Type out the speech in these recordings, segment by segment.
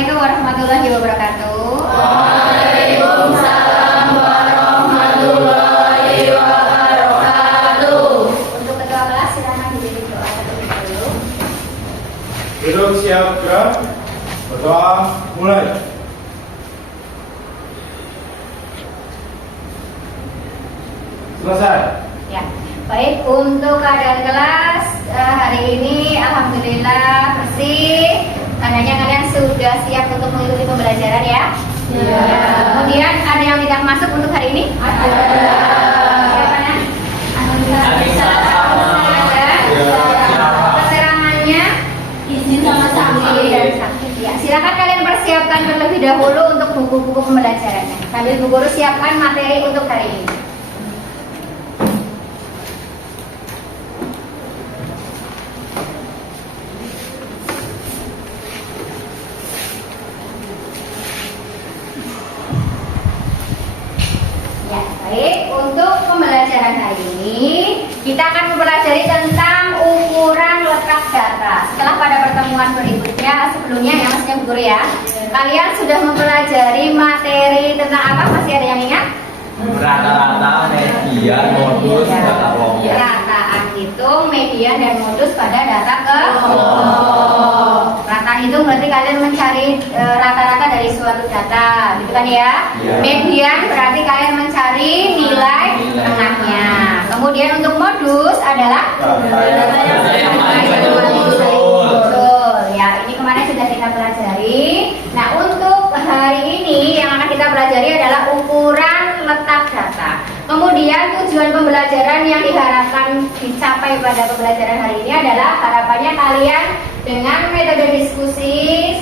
Assalamualaikum warahmatullahi wabarakatuh. Waalaikumsalam warahmatullahi wabarakatuh. Untuk ketua kelas silakan dipimpin doa terlebih dahulu. Duduk siap gerak. Berdoa mulai. Selesai. Ya, baik, untuk keadaan kelas hari ini alhamdulillah bersih. Tandanya kalian sudah siap untuk mengikuti pembelajaran ya. Ya. Kemudian ada yang tidak masuk untuk hari ini? Ada. Bagaimana? Bisa. Keterangannya Izin sama Sakti dan Sakti. Ya, silakan kalian persiapkan terlebih dahulu untuk buku-buku pembelajarannya. Sambil Bu Guru siapkan materi untuk hari ini. Ya, baik. Untuk pembelajaran hari ini, kita akan mempelajari tentang ukuran letak data. Setelah pada pertemuan berikutnya, sebelumnya ya Mas Bu Guru ya, kalian sudah mempelajari materi tentang apa? Masih ada yang ingat? Rata-rata, median, modus, data kelompok. Rataan hitung, median, dan modus pada data kelompok. Rata hitung berarti kalian mencari rata-rata dari suatu data, gitu kan ya? Iya. Median berarti kalian mencari nilai tengahnya. Kemudian untuk modus adalah Data yang paling betul. Ya, ini kemarin sudah kita pelajari. Nah, untuk hari ini yang akan kita pelajari adalah ukuran letak data. Kemudian tujuan pembelajaran yang diharapkan dicapai pada pembelajaran hari ini adalah harapannya kalian dengan metode diskusi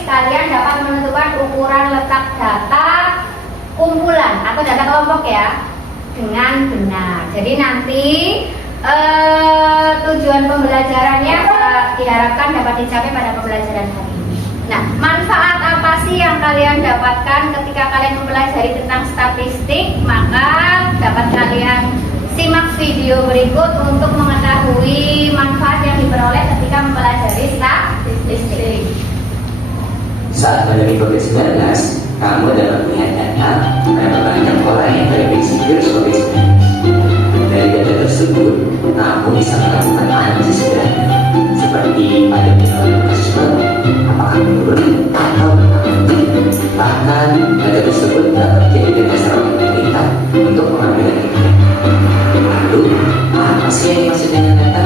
kalian dapat menentukan ukuran letak data kumpulan atau data kelompok ya dengan benar. Jadi nanti tujuan pembelajarannya diharapkan dapat dicapai pada pembelajaran hari ini. Nah, manfaat apa sih yang kalian dapatkan ketika kalian mempelajari tentang statistik? Maka dapat kalian simak video berikut untuk mengetahui manfaat yang diperoleh ketika mempelajari statistik. Saat pandemi COVID-19, kamu dapat melihat data berapa banyak orang yang terinfeksi virus COVID-19. Dari data tersebut, kamu bisa melakukan analisis data seperti ada penyebaran kasus baru, apakah menurun atau bertambah. Bahkan data tersebut dapat dijadikan dasar oleh pemerintah untuk pengambilan kebijakan. Lalu, apa sih yang dimaksud dengan data?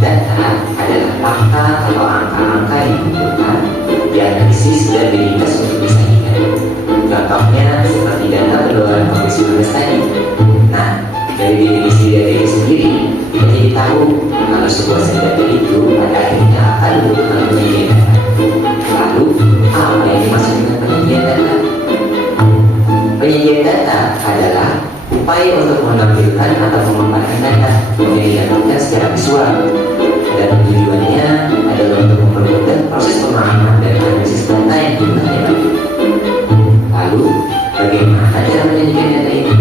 Data adalah fakta atau angka-angka yang dikumpulkan, dianalisis dan diringkas untuk disajikan. Contohnya seperti data penularan COVID-19 tadi. Nah, dari definisi data itu sendiri, kita jadi tahu kalau sebuah set data itu pada akhirnya akan membutuhkan penyajian data. Lalu, apa yang dimaksud dengan penyajian data? Penyajian data adalah upaya untuk menampilkan atau memaparkan data yang didapatkan secara visual. Dan tujuannya adalah untuk mempermudah proses pemahaman dan analisis data yang jumlahnya banyak. Lalu, bagaimana cara menyajikan data ini?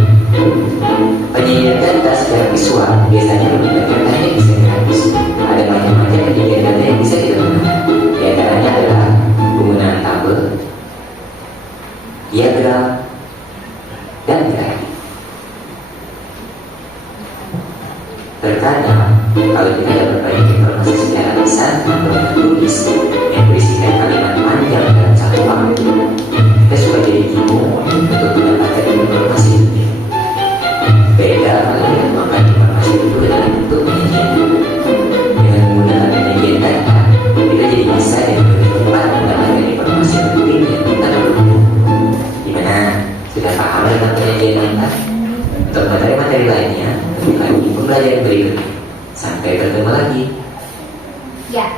Penyajian data secara visual biasanya melibatkan teknik desain grafis. Ada macam-macam penyajian data yang bisa kita gunakan. Di antaranya adalah penggunaan tabel, diagram, dan grafik. Terkadang, kalau kita dapat banyak informasi secara lisan atau tertulis yang berisikan kalimat panjang dalam satu waktu, kita suka jadi bingung untuk mendapatkan informasi itu. Beda kalau kita memakan informasi itu dalam bentuk penyajian. Dengan menggunakan penyajian data, kita jadi bisa dan lebih cepat mendapatkan informasi penting yang kita perlu. Gimana? Sudah paham tentang penyajian data? Untuk materi-materi lainnya, lagi pembelajaran berikutnya. Sampai bertemu lagi. Ya,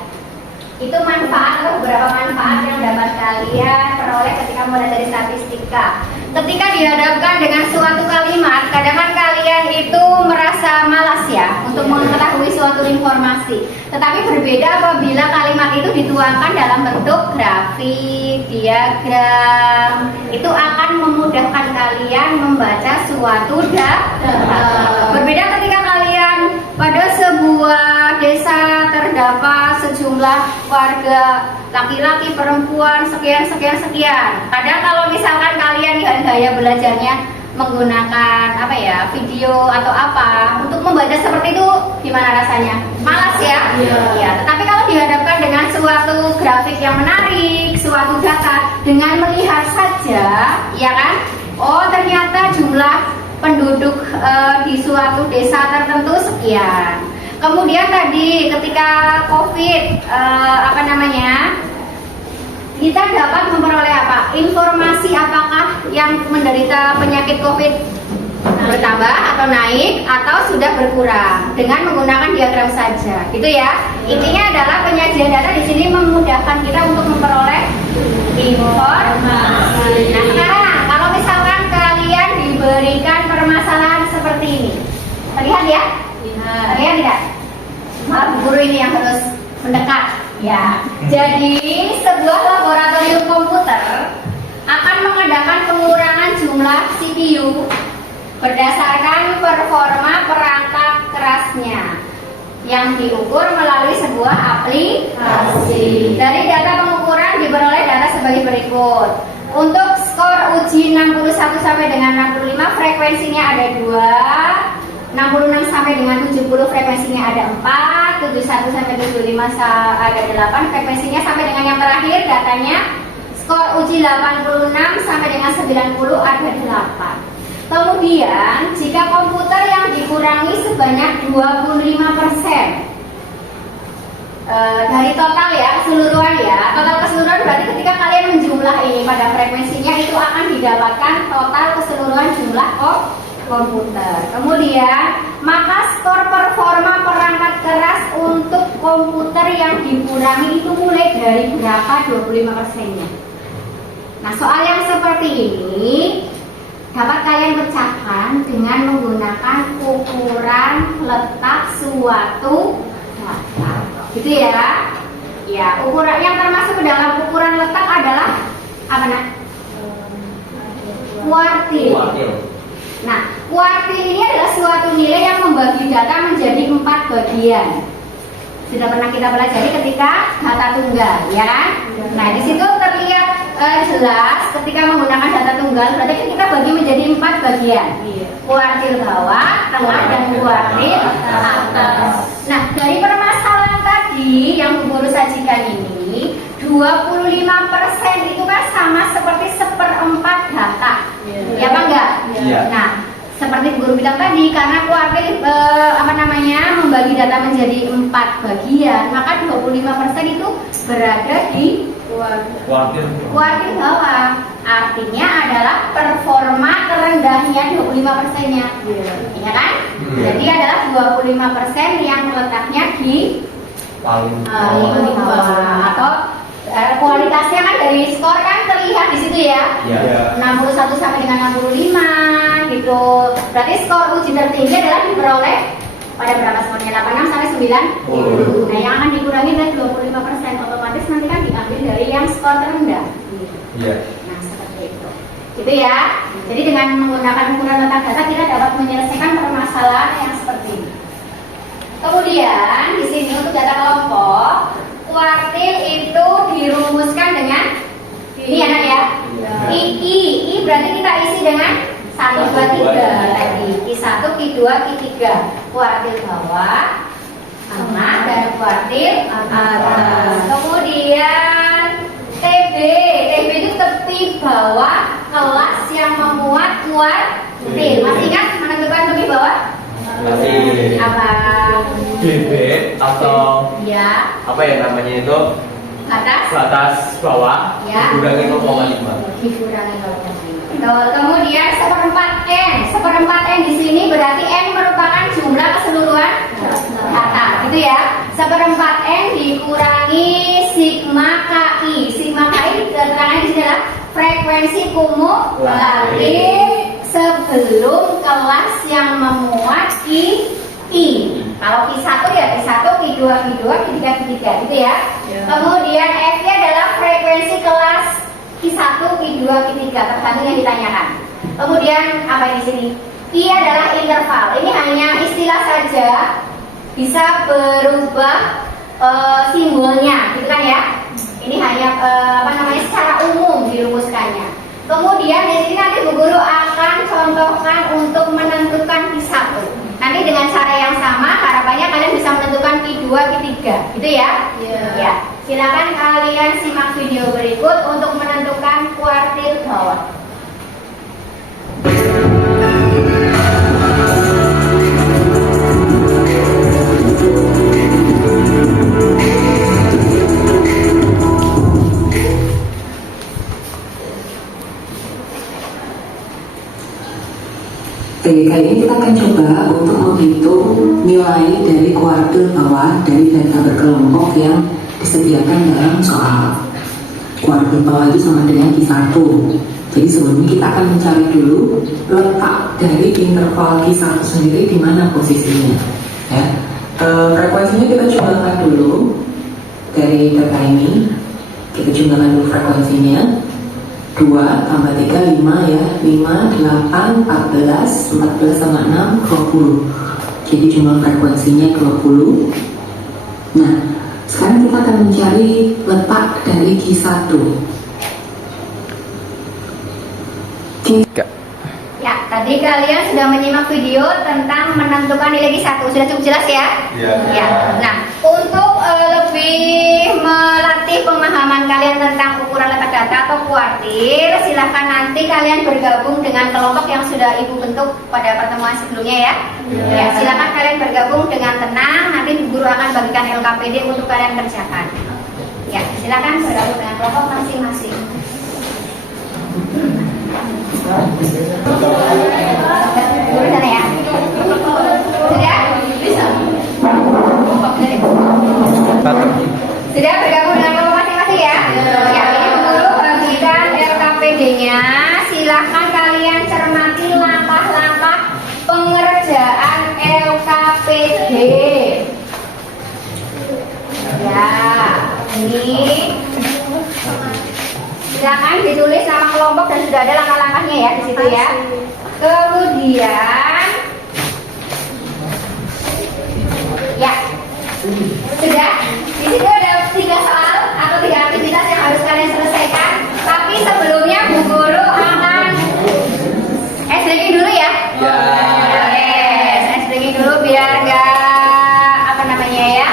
itu manfaat atau beberapa manfaat yang dapat kalian peroleh ketika mulai dari statistika. ketika dihadapkan dengan suatu kalimat, kadang-kadang kalian itu merasa malas ya untuk mengetahui suatu informasi. Tetapi berbeda apabila kalimat itu dituangkan dalam bentuk grafik, diagram. Itu akan memudahkan kalian membaca suatu data. Berbeda ketika kalian pada sebuah desa terdapat sejumlah warga laki-laki, perempuan, sekian. Kadang kalau misalkan kalian gaya belajarnya menggunakan apa ya, video atau apa, untuk membaca seperti itu gimana rasanya? Malas ya? Ya. Tetapi kalau dihadapkan dengan suatu grafik yang menarik, suatu data, dengan melihat saja, ya kan? Oh, ternyata jumlah penduduk di suatu desa tertentu sekian. Kemudian tadi ketika COVID kita dapat memperoleh apa? Informasi apakah yang menderita penyakit COVID bertambah atau naik atau sudah berkurang dengan menggunakan diagram saja, gitu ya. Intinya adalah penyajian data di sini memudahkan kita untuk memperoleh informasi. Nah, sekarang kalau misalkan kalian diberikan permasalahan seperti ini, terlihat ya? Terlihat tidak? Maaf, guru ini yang harus mendekat. Ya, jadi sebuah laboratorium komputer akan mengadakan pengurangan jumlah CPU berdasarkan performa perangkat kerasnya yang diukur melalui sebuah aplikasi. Dari data pengukuran diperoleh data sebagai berikut. Untuk skor uji 61 sampai dengan 65 frekuensinya ada 2. 66 sampai dengan 70 frekuensinya ada 4, 71 sampai 75 ada 8, frekuensinya sampai dengan yang terakhir datanya skor uji 86 sampai dengan 90 ada 8. Kemudian jika komputer yang dikurangi sebanyak 25% dari total ya, keseluruhan ya, total keseluruhan berarti ketika kalian menjumlah ini pada frekuensinya itu akan didapatkan total keseluruhan jumlah komputer. Kemudian maka skor performa perangkat keras untuk komputer yang dikurangi itu mulai dari berapa 25%-nya. Nah, soal yang seperti ini dapat kalian pecahkan dengan menggunakan ukuran letak suatu data. Gitu ya. Ya, ukuran yang termasuk dalam ukuran letak adalah apa nak? Kuartil. Nah, kuartil ini adalah suatu nilai yang membagi data menjadi 4 bagian. Sudah pernah kita pelajari ketika data tunggal, ya kan? Nah, di situ terlihat jelas ketika menggunakan data tunggal, berarti kita bagi menjadi 4 bagian. Kuartil bawah, tengah, dan kuartil atas. Nah, dari permasalahan tadi yang guru sajikan ini, 25% itu kan sama seperti 1/4 data. Ya apa enggak? Iya. Nah, seperti guru bilang tadi, karena kuartil membagi data menjadi 4 bagian, maka 25% itu berada di kuartil bawah. Artinya adalah performa terendahnya 25%-nya. Iya kan? Jadi adalah 25% yang letaknya di paling bawah. Atau kualitasnya kan dari skor kan terlihat di situ ya. 61 sampai dengan 65 gitu. Berarti skor uji tertinggi adalah diperoleh pada berapa skornya? 86 sampai 90. Nah, yang akan dikurangi dari 25%, otomatis nanti kan diambil dari yang skor terendah. Iya. Nah, seperti itu. Gitu ya. Jadi dengan menggunakan ukuran letak data kita dapat menyelesaikan permasalahan yang seperti ini. Kemudian di sini untuk data kelompok, kuartil itu dirumuskan dengan ini anak ya. I berarti kita isi dengan 1, 2, 3 tadi. Q1, Q2, Q3. Kuartil bawah, tengah, dan kuartil atas. Kemudian TB itu tepi bawah kelas yang memuat kuartil. Masih ingat menentukan tepi bawah? Masih. Apa? BB atau Ya. apa ya namanya itu? Batas bawah. Ya. Dikurangi 0,5. Dikurangi 0,5. Kemudian 1/4 N di sini berarti N merupakan jumlah keseluruhan data, gitu ya. 1/4 N dikurangi sigma KI. Sigma KI keterangannya di sini adalah frekuensi kumulatif sebelum kelas yang memuat I. Kalau Q1 ya Q1, Q2, Q2, Q3, Q3 gitu ya. Kemudian F adalah frekuensi kelas Q1, Q2, Q3 tergantung yang ditanyakan. Kemudian apa yang di sini? I adalah interval. Ini hanya istilah saja, bisa berubah simbolnya, gitu kan ya? Ini hanya secara umum dirumuskannya. Kemudian di sini nanti Bu Guru akan contohkan untuk menentukan Q1. Nanti dengan cara yang sama, harapannya kalian bisa menentukan Q2, Q3, gitu ya? Ya. Silakan kalian simak video berikut untuk menentukan kuartil bawah. Oke, kali ini kita akan coba untuk menghitung nilai dari kuartil bawah dari data berkelompok yang disediakan dalam soal. Kuartil bawah itu sama dengan Q1. Jadi sebelumnya kita akan mencari dulu letak dari interval Q1 sendiri di mana posisinya. Ya. Frekuensinya kita jumlahkan dulu dari data ini. Kita jumlahkan dulu frekuensinya. 2 tambah 3, 5 ya. 5, 8, 14, 14 tambah 6, 20. Jadi jumlah frekuensinya 20. Nah, sekarang kita akan mencari letak dari Q1. Ya, tadi kalian sudah menyimak video tentang menentukan nilai Q1. Sudah cukup jelas ya? Ya. Nah, untuk lebih melatih pemahaman kalian tentang ukuran letak data atau kuartil, silahkan nanti kalian bergabung dengan kelompok yang sudah Ibu bentuk pada pertemuan sebelumnya ya. Ya, silahkan kalian bergabung dengan tenang. Nanti Bu Guru akan bagikan LKPD untuk kalian kerjakan. Ya, silahkan bergabung dengan kelompok masing-masing. Guru sana ya. Sudah? Bisa. Sudah bergabung dengan kelompok masing-masing ya? Ya, ini Guru bagikan LKPD-nya. Silahkan kalian cermati langkah-langkah pengerjaan LKPD. Ya, ini silakan ditulis nama kelompok dan sudah ada langkah-langkahnya ya di situ ya. Kemudian ya sudah di situ ada 3 soal atau 3 aktivitas yang harus kalian selesaikan. Tapi sebelumnya Bu Guru akan SDG dulu ya. Yes, SDG dulu biar nggak ya,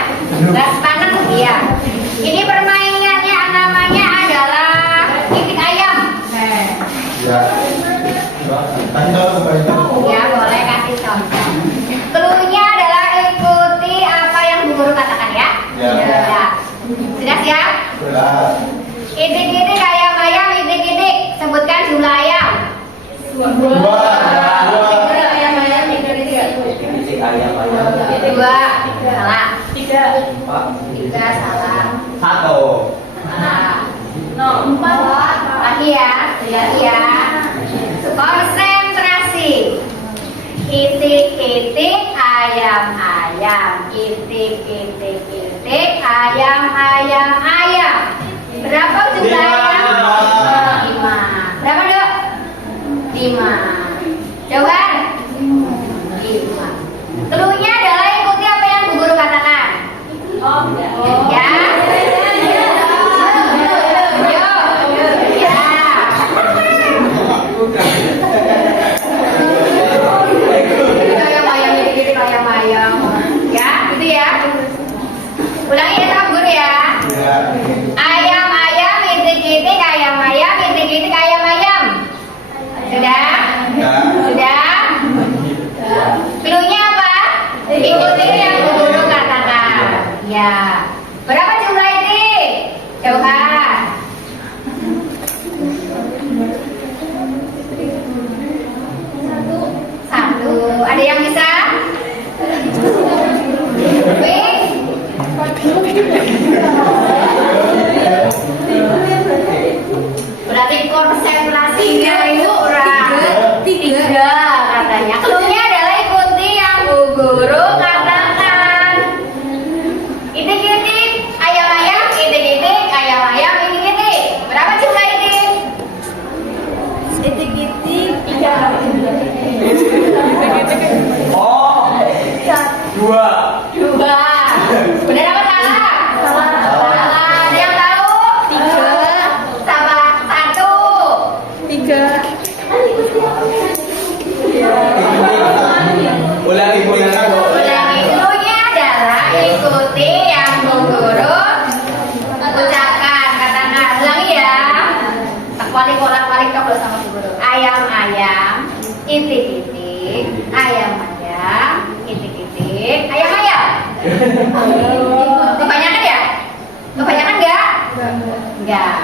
nggak sepanang ya. Ini permainannya namanya adalah itik ayam. Ya, boleh kasih contoh. Cluenya adalah ikuti apa yang Bu Guru katakan ya. Ya. Sudah siap? Itik-itik ayam-ayam, itik-itik. Sebutkan jumlah ayam. 2. Ayam-ayam itik-itik. Itik ayam-ayam. 2. Salah. 3. 3 salah. 1. Salah. 4. Lagi ya, lagi ya. Konsentrasi. Itik-itik ayam-ayam. Itik-itik ayam-ayam. Berapa jumlah ayam? 5. Berapa Dok? 5. Jawaban? 5. Cluenya adalah ikuti apa yang Bu Guru katakan. Ya. Ayam-ayam. Ya, gitu ya. Ulangi ya sama guru ya. Ayam-ayam, itik-itik, ayam-ayam, Titik-titik. Tiga. Oh, dua. Dua. Benar apa salah? Salah. Salah. Ada yang tahu? Tiga. Salah. Satu. Tiga. Ulangi. Ulangi. Dulunya adalah ikuti yang Bu Guru ucapkan. Katakan. Ulangi ya. Bolak-balik coba sama Bu Guru. Ayam-ayam. Itik-itik. Ayam-ayam. Itik-itik. Ayam-ayam. Kebanyakan ya? Kebanyakan enggak? Enggak.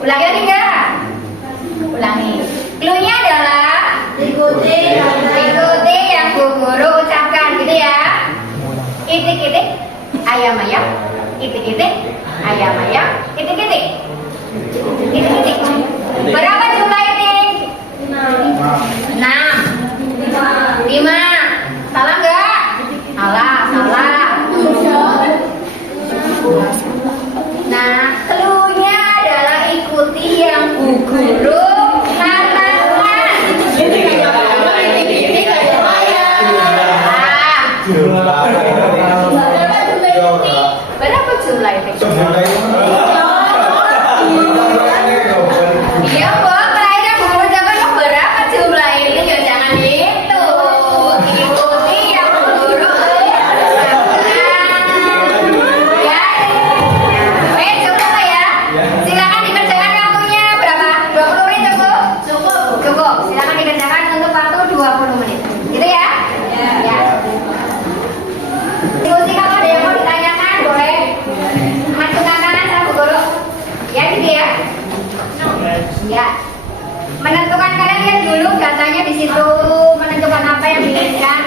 Ulangi lagi enggak? Ulangi. Cluenya adalah ikuti yang Bu Guru ucapkan gitu ya. Itik-itik ayam-ayam. Itik-itik ayam-ayam. Itik-itik. Itik-itik. Berapa jumlah itik? 6. 5. Salah enggak? Salah. Nah, cluenya adalah ikuti yang Bu Guru katakan. Berapa jumlah itik? Iya, Bu. Kayaknya Bu Guru jawaban berapa jumlah itik? Ya jangan itu. Ikuti yang Bu Guru katakan. Ya. Cukup lah ya. Silakan dikerjakan waktunya berapa? 20 menit cukup? Cukup. Silakan dikerjakan untuk waktu 20 menit. Gitu ya? Ya. Diskusi kalau ada yang mau ditanyakan boleh maju ke kanan sama Bu Guru. Ya gitu ya. Ya. Menentukan kalian lihat dulu datanya di situ, menentukan apa yang diinginkan.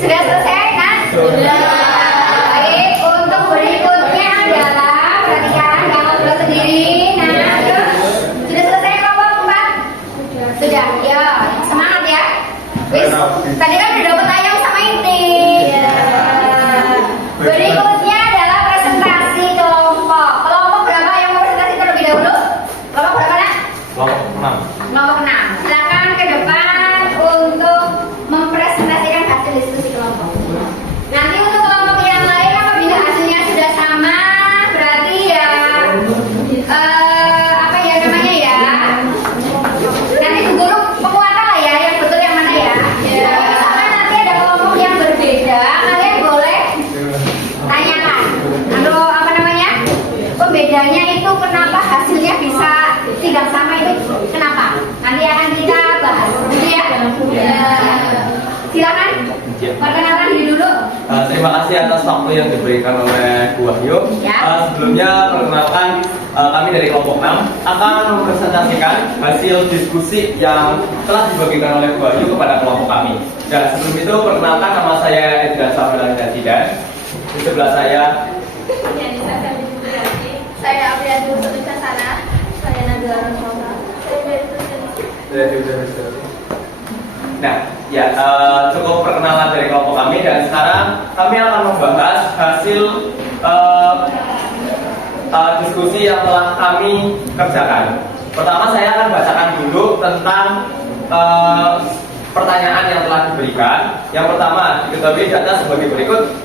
Sudah selesai kan? Sudah. Baik, untuk berikutnya adalah perhatikan jangan ngobrol sendiri. Nah, sudah selesai kelompok 4? Sudah. Ya, semangat ya. Wis, tadi kan udah dapat ayam sama itik. Berikutnya adalah presentasi kelompok. Kelompok berapa yang mau presentasi terlebih dahulu? Kelompok berapa nak? Kelompok 6. Silakan ke depan untuk mempresentasikan hasil diskusi kelompok. Nanti untuk kelompok yang lain apabila hasilnya sudah sama, berarti ya apa ya namanya ya? Nanti Bu Guru penguatan lah ya, yang betul yang mana ya? Karena nanti ada kelompok yang berbeda, kalian boleh tanyakan. Aduh, apa namanya? Pembedanya itu kenapa hasilnya bisa tidak sama itu kenapa? Nanti akan kita bahas. Gitu ya? Silakan. Perkenalan diri dulu. Terima kasih atas waktu yang diberikan oleh Bu Wahyu. Ya. Sebelumnya perkenalkan kami dari kelompok 6 akan mempresentasikan hasil diskusi yang telah dibagikan oleh Bu Wahyu kepada kelompok kami. Dan sebelum itu perkenalkan nama saya Edgar Samuel Zidan. Di sebelah saya Saya Aprianti Utami Sana. Saya Nagara Rosa. Nah, ya cukup perkenalan dari kelompok kami dan sekarang kami akan membahas hasil diskusi yang telah kami kerjakan. Pertama saya akan bacakan dulu tentang pertanyaan yang telah diberikan. Yang pertama diketahui data sebagai berikut.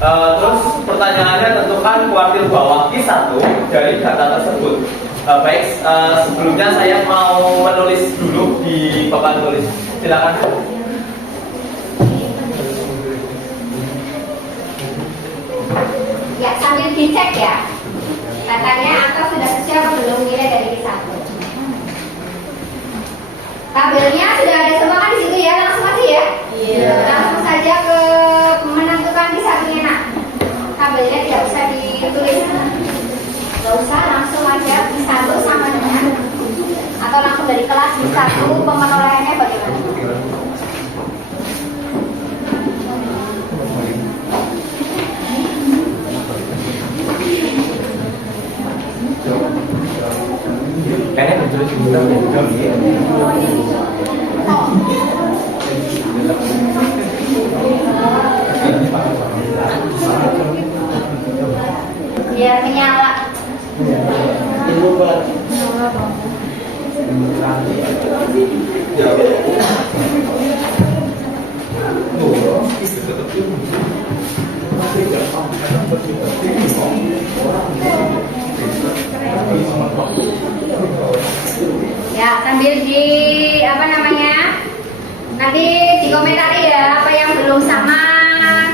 Terus pertanyaannya tentukan kuartil bawah Q1 dari data tersebut. Baik, sebelumnya saya mau menulis dulu di papan tulis. Silakan. Ya, sambil dicek ya. Katanya angka sudah sesuai atau belum nilai dari Q1. Tabelnya sudah ada semua kan di situ ya, langsung aja ya. Iya. Langsung saja ke menentukan Q1-nya nak. Tabelnya tidak usah ditulis. Gak usah, langsung aja Q1 sama dengan atau langsung dari kelas Q1 pemerolehannya bagaimana? Kayaknya bertulis juga biar menyala. Ya, sambil di apa namanya? Nanti dikomentari ya apa yang belum sama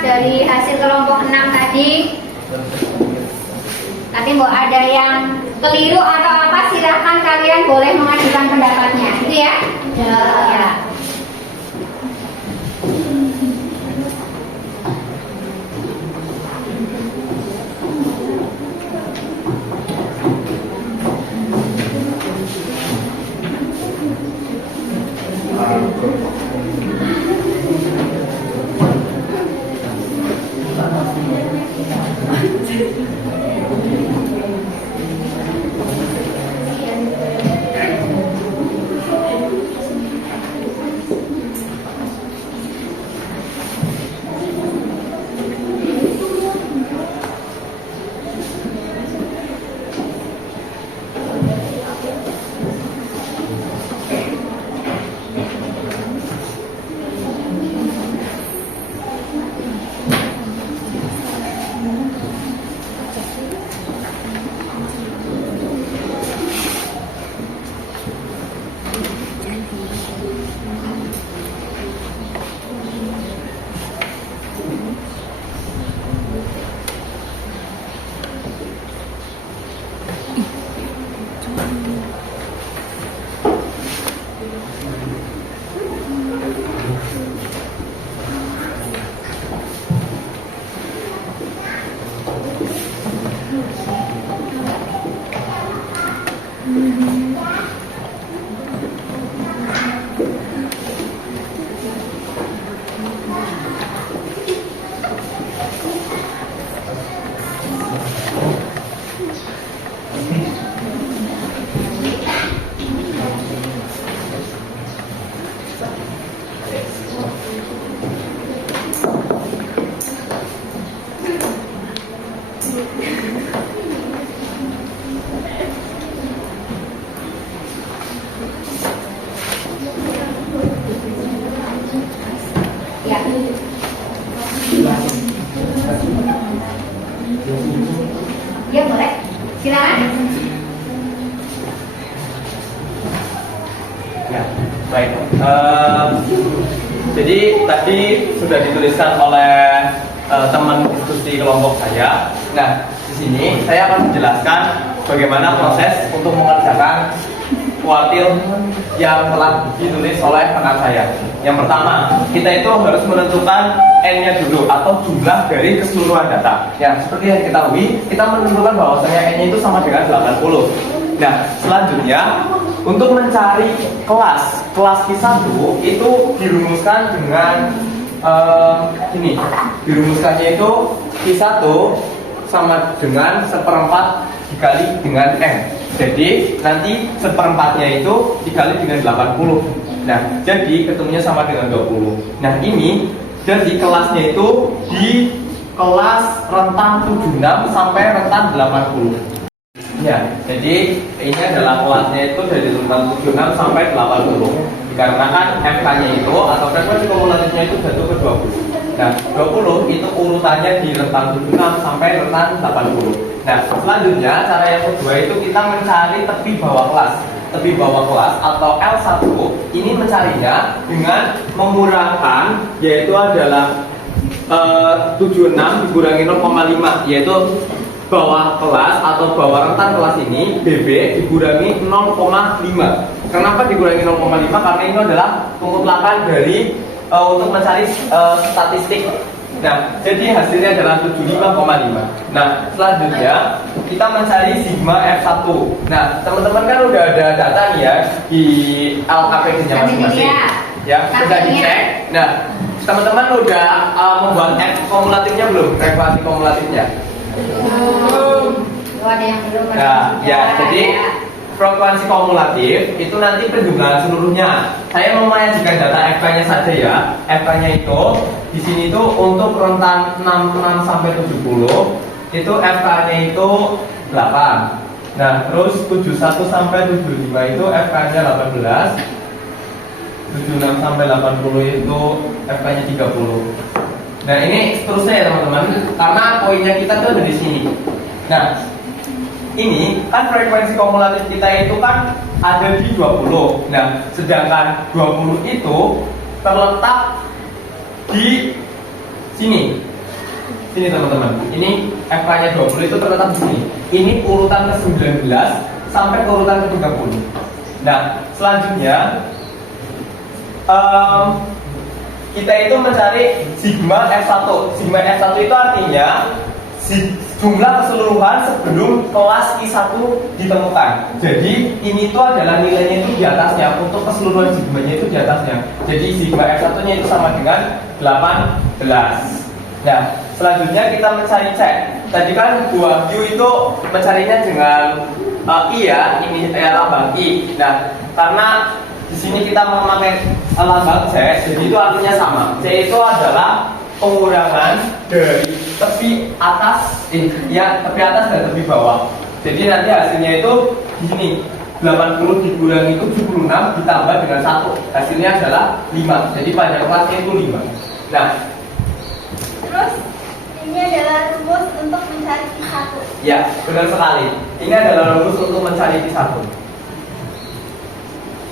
dari hasil kelompok 6 tadi. Nanti mau ada yang keliru atau apa, silahkan kalian boleh mengajukan pendapatnya, gitu ya? Ya. Ya. Ya boleh. Silakan. Ya, baik. Jadi tadi sudah dituliskan oleh teman diskusi kelompok saya. Nah, di sini saya akan menjelaskan bagaimana proses untuk mengerjakan kuartil yang telah ditulis oleh rekan saya. Yang pertama, kita itu harus menentukan N-nya dulu atau jumlah dari keseluruhan data. Ya, seperti yang diketahui, kita menentukan bahwasanya N-nya itu sama dengan 80. Nah, selanjutnya untuk mencari kelas Q1 itu dirumuskan dengan ini. Dirumuskannya itu Q1 sama dengan 1/4 dikali dengan M. Jadi nanti 1/4-nya itu dikali dengan 80. Nah, jadi ketemunya sama dengan 20. Nah, ini jadi kelasnya itu di kelas rentan 76 sampai rentan 80. Ya, jadi ini adalah kelasnya itu dari rentan 76 sampai 80. Dikarenakan FK-nya itu atau frekuensi kumulatifnya itu jatuh ke 20. Nah, 20 itu urutannya di rentan 76 sampai rentan 80. Nah, selanjutnya cara yang kedua itu kita mencari tepi bawah kelas. Tepi bawah kelas atau L1 ini mencarinya dengan mengurangkan, yaitu adalah 76 dikurangi 0,5, yaitu bawah kelas atau bawah rentan kelas ini BB dikurangi 0,5. Kenapa dikurangi 0,5? Karena ini adalah pemutlakan dari untuk mencari statistik. Nah, jadi hasilnya adalah 75,5. Nah, selanjutnya kita mencari sigma F1. Nah, teman-teman kan udah ada data nih ya di LKPD-nya masing-masing. Ya, sudah dicek. Nah, teman-teman udah membuat F kumulatifnya belum? Frekuensi kumulatifnya? Belum. Ada yang belum. Nah, ya, jadi frekuensi kumulatif itu nanti penjumlahan seluruhnya. Saya mau mengajukan data FK-nya saja ya. FK-nya itu di sini tuh untuk rentan 66 sampai 70 itu FK-nya itu 8. Nah, terus 71 sampai 75 itu FK-nya 18. 76 sampai 80 itu FK-nya 30. Nah, ini seterusnya ya teman-teman, karena poinnya kita tuh ada di sini. Nah, ini kan frekuensi kumulatif kita itu kan ada di 20. Nah, sedangkan 20 itu terletak di sini. Sini teman-teman. Ini FK-nya 20 itu terletak di sini. Ini urutan ke-19 sampai ke urutan ke-30. Nah, selanjutnya kita itu mencari sigma F1. Sigma F1 itu artinya jumlah keseluruhan sebelum kelas I1 ditemukan. Jadi ini itu adalah nilainya itu di atasnya. Untuk keseluruhan sigmanya itu di atasnya. Jadi sigma F1 nya itu sama dengan 18. Nah, selanjutnya kita mencari C. Tadi kan buah Q itu mencarinya dengan I ya, ini lambang I. Nah, karena di sini kita memakai lambang C, jadi itu artinya sama. C itu adalah pengurangan dari tepi atas, tepi atas dan tepi bawah. Jadi nanti hasilnya itu gini, 80 dikurangi 76 ditambah dengan 1, hasilnya adalah 5. Jadi panjang kelasnya itu 5. Nah, Terus ini adalah rumus untuk mencari I1. ya, benar sekali. Ini adalah rumus untuk mencari I1.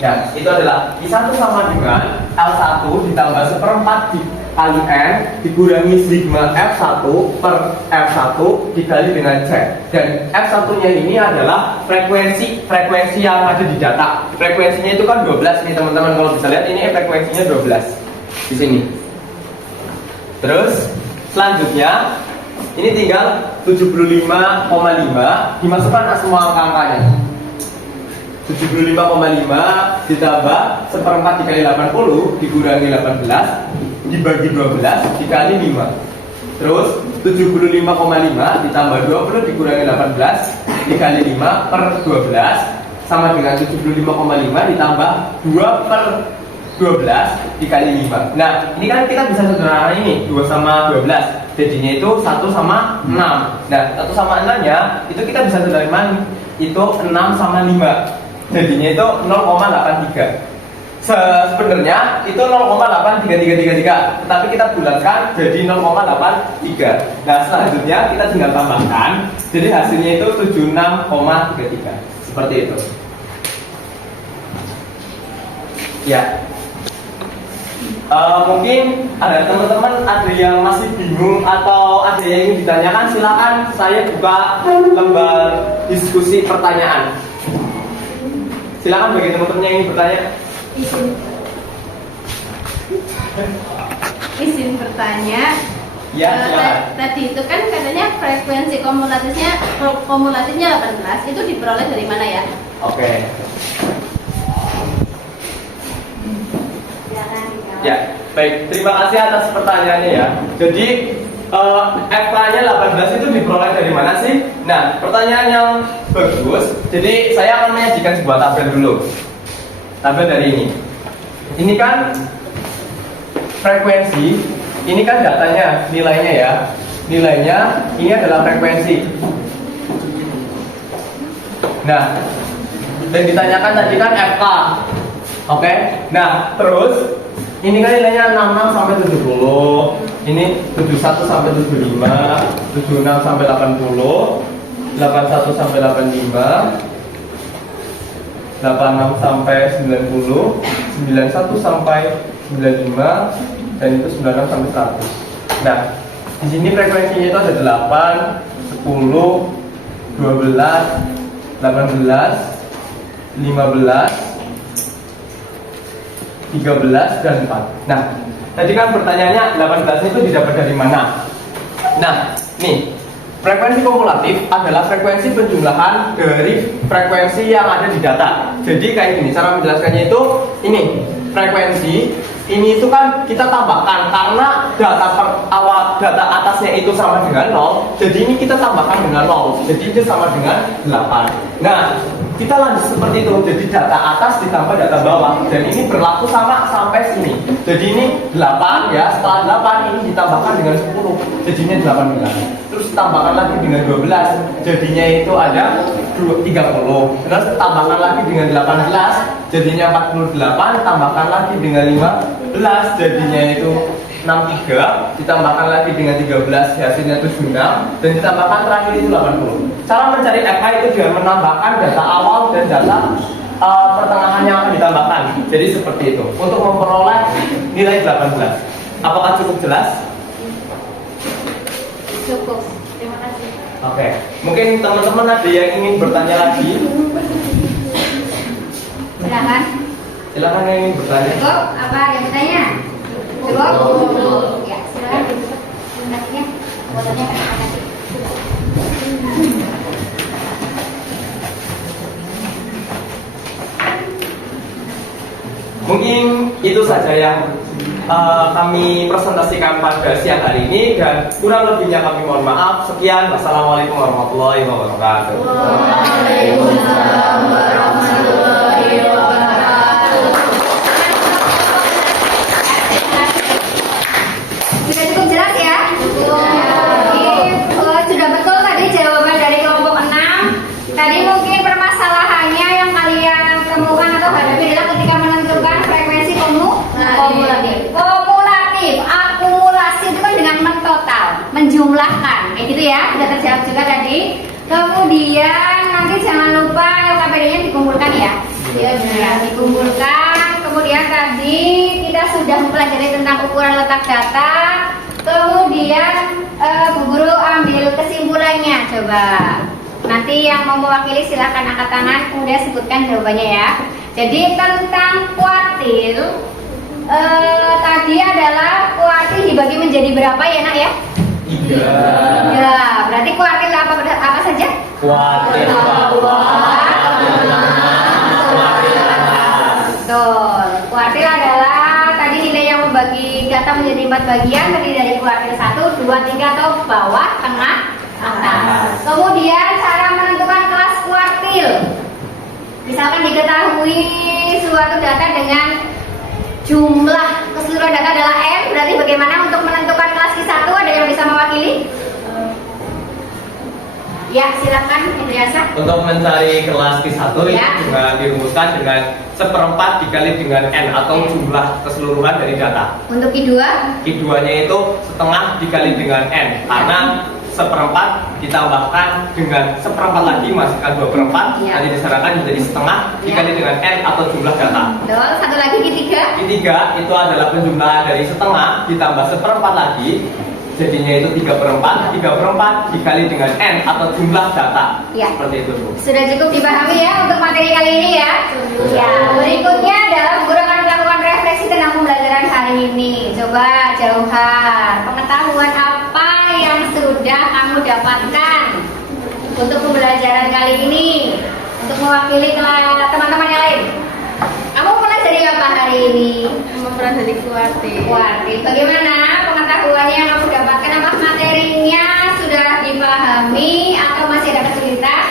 Ya, itu adalah I1 sama dengan L1 ditambah seperempat kali N dikurangi sigma F1 per F1 dikali dengan C. Dan F1 nya ini adalah frekuensi yang ada di data. Frekuensinya itu kan 12 nih teman-teman, kalau bisa lihat ini frekuensinya 12 di sini. Terus selanjutnya ini tinggal 75,5 dimasukkan semua angka-angkanya. 75,5 ditambah seperempat dikali 80 dikurangi 18 dibagi 12 dikali 5. Terus 75,5 ditambah 20 dikurangi 18 dikali 5 per 12 sama dengan 75,5 ditambah 2 per 12 dikali 5. Nah, ini kan kita bisa sederhana ini 2 sama 12. Jadinya itu 1 sama 6. Nah, 1 sama 6 nya itu kita bisa sederhana itu 6 sama 5. Jadinya itu 0,83. Sebenarnya itu 0,83333, tetapi kita bulatkan jadi 0,83. Nah, selanjutnya kita tinggal tambahkan. Jadi hasilnya itu 76,33. Seperti itu. Ya. Mungkin ada teman-teman ada yang masih bingung atau ada yang ingin ditanyakan, silakan saya buka lembar diskusi pertanyaan. Silakan bagi teman-teman yang ingin bertanya. Izin bertanya. Ya, silakan. Tadi itu kan katanya frekuensi kumulatifnya 18 itu diperoleh dari mana ya? Oke. Ya, baik. Terima kasih atas pertanyaannya ya. Jadi FK-nya 18 itu diperoleh dari mana sih? Nah, pertanyaan yang bagus. Jadi saya akan menyajikan sebuah tabel dulu. Tabel dari ini. Ini kan frekuensi. Ini kan datanya, nilainya ya. Nilainya ini adalah frekuensi. Nah, dan ditanyakan tadi kan FK. Oke. Nah, terus ini kan nilainya 66 sampai 70. Ini 71 sampai 75, 76 sampai 80, 81 sampai 85, 86 sampai 90, 91 sampai 95, dan itu 96 sampai 100. Nah, di sini frekuensinya itu ada 8, 10, 12, 18, 15, 13 dan 4. Nah, tadi kan pertanyaannya 18 itu didapat dari mana? Nah, nih, frekuensi kumulatif adalah frekuensi penjumlahan dari frekuensi yang ada di data. Jadi kayak gini, cara menjelaskannya itu ini, frekuensi ini itu kan kita tambahkan karena data atasnya itu sama dengan 0. Jadi ini kita tambahkan dengan 0. Jadi itu sama dengan 8. Nah, kita lanjut seperti itu. Jadi data atas ditambah data bawah, dan ini berlaku sama sampai sini. Jadi ini 8 ya, setelah 8 ini ditambahkan dengan 10, jadinya 18. Terus tambahkan lagi dengan 12, jadinya itu ada 30. Terus tambahkan lagi dengan 18, jadinya 48. Tambahkan lagi dengan 15, jadinya itu 63, ditambahkan lagi dengan 13, hasilnya 76, dan ditambahkan terakhir itu 80. Cara mencari FH itu dengan menambahkan data awal dan data pertengahan yang akan ditambahkan. Jadi seperti itu untuk memperoleh nilai 18. Apakah cukup jelas? Cukup. Terima kasih. Oke, mungkin teman-teman ada yang ingin bertanya lagi? Silakan. Silakan yang ingin bertanya. Cukup? Apa ada yang bertanya? Cukup? Ya, silakan. Nantinya, fotonya akan kasih. Mungkin itu saja yang kami presentasikan pada siang hari ini, dan kurang lebihnya kami mohon maaf. Sekian, wassalamualaikum warahmatullahi wabarakatuh. Waalaikumsalam warahmatullahi wabarakatuh. Sudah cukup jelas ya? Sudah betul tadi jawaban dari kelompok 6. Tadi mungkin permasalahannya yang kalian temukan atau hadapi adalah ketika menentukan frekuensi kumulatif. Kumulatif, akumulasi itu kan dengan mentotal, menjumlahkan, kayak gitu ya. Sudah terjawab juga tadi. Kemudian nanti jangan lupa LKPD-nya dikumpulkan ya. Ya, dikumpulkan. Kemudian tadi kita sudah mempelajari tentang ukuran letak data. Kemudian Bu Guru ambil kesimpulannya, coba. Nanti yang mau mewakili silahkan angkat tangan, kemudian sebutkan jawabannya ya. Jadi tentang kuartil, tadi adalah kuartil dibagi menjadi berapa ya nak ya? 3. Ya, berarti kuartil apa saja? Kuartil bawah, kuartil atas. Betul. Kuartil adalah tadi nilai yang membagi data menjadi 4 bagian, terdiri dari kuartil 1, 2, 3 atau bawah, tengah, atas. Kemudian cara menentukan kelas kuartil. Misalkan diketahui suatu data dengan jumlah keseluruhan data adalah n, berarti bagaimana untuk menentukan kelas Q1? Ada yang bisa mewakili? Ya, silakan Indriasa. Untuk mencari kelas Q1 Ya. itu dengan dirumuskan dengan 1/4 dikali dengan n atau jumlah keseluruhan dari data. Untuk Q2? Q2-nya itu setengah dikali dengan n, karena 1/4 ditambahkan dengan 1/4 lagi masukkan 2/4, Ya. nanti disarankan menjadi setengah dikali dengan n atau jumlah data. Betul. Satu lagi Q3? Q3 itu adalah penjumlahan dari setengah ditambah 1/4 lagi, jadinya itu 3/4. 3/4 dikali dengan n atau jumlah data. Ya. Seperti itu, Bu. Sudah cukup dipahami ya untuk materi kali ini ya? Ya, berikutnya adalah Bu Guru akan melakukan refleksi tentang pembelajaran hari ini. Coba Jauhar, pengetahuan apa yang sudah kamu dapatkan untuk pembelajaran kali ini untuk mewakili teman-teman yang lain? Kamu mempelajari apa hari ini? Mempelajari kuartil. Kuartil. Bagaimana pengetahuannya yang kamu dapatkan? Apa materinya sudah dipahami atau masih ada kesulitan?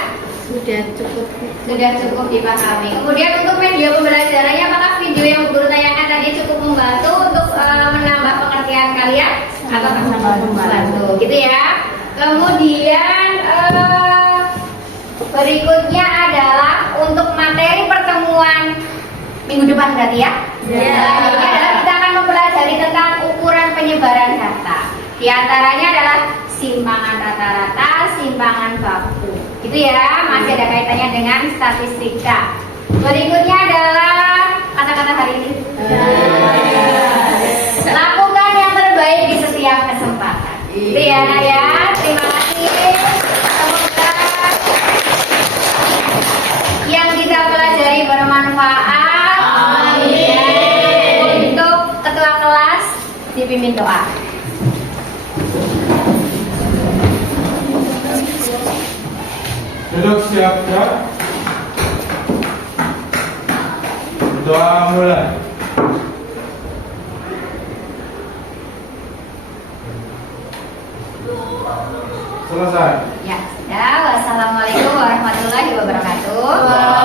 Sudah cukup dipahami. Kemudian untuk media pembelajarannya, apakah video yang Bu Guru tanyakan tadi cukup membantu untuk menambah pengertian kalian atau membantu? Gitu ya. Kemudian berikutnya adalah untuk materi pertemuan minggu depan berarti ya. Ini adalah kita akan mempelajari tentang ukuran penyebaran data. Di antaranya adalah simpangan rata-rata, simpangan baku. Gitu ya, masih ada kaitannya dengan statistika. Berikutnya adalah kata-kata hari ini. Lakukan yang terbaik di setiap kesempatan. Gitu ya, Nak ya. Terima kasih. Semoga yang kita pelajari bermanfaat. Amin. Untuk ketua kelas dipimpin doa. Duduk siap-siap. Doa mulai. Selesai. Ya, sudah. Wassalamualaikum. Wassalamualaikum warahmatullahi wabarakatuh.